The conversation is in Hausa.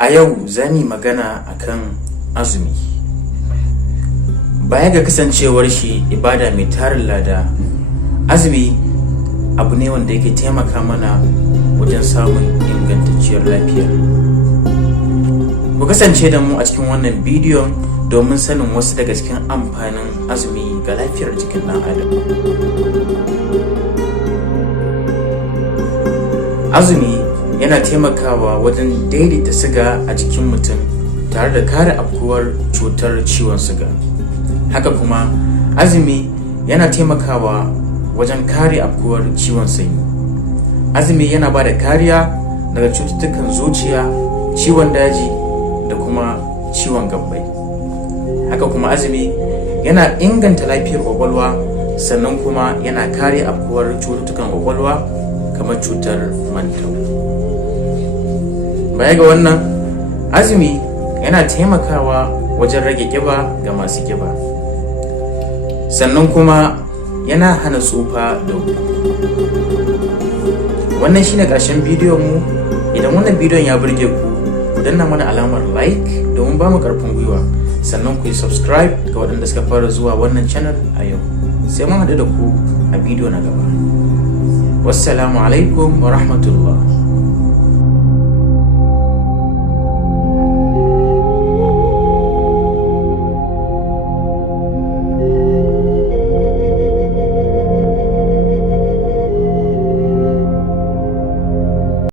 A yau za mu magana akan azumi. Baya ga kasancewar shi ibada mai tarin lada, azumi abu ne wanda yake taimaka mana wajen samun ingantacciyar lafiya. Ku kasance da mu a cikin wannan bidiyon domin sanin wasu daga cikin amfanin azumi ga lafiyar jikin ɗan adam. Azumi yana taimakawa wajen daidaita siga a jikin mutum tare da kare afkuwar cutar ciwon siga. Haka kuma azumi yana taimakawa wajen kare afkuwar ciwon sanyi. Azumi yana ba da kariya daga cututtukan zuciya, ciwon daji da kuma ciwon gabbai. Haka kuma azumi yana inganta lafiyar kwakwalwa, sannan kuma yana kare afkuwar cututtukan kwakwalwa kamar cutar mantau. Baya ga wannan, azumi yana taimakawa wajen rage kiba ga masu kiba, sannan kuma yana hana tsufa da wuri. Wannan shine ƙarshen bidiyon mu. Idan wannan bidiyon ya burge ku danna mana alamar like domin ba mu ƙarfin gwiwa, sannan ku yi subscribe ga waɗanda suka fara zuwa wannan channel a yau. Sai mun haɗu da ku a bidiyo na gaba. Wassalamu alaikum wa rahmatullah.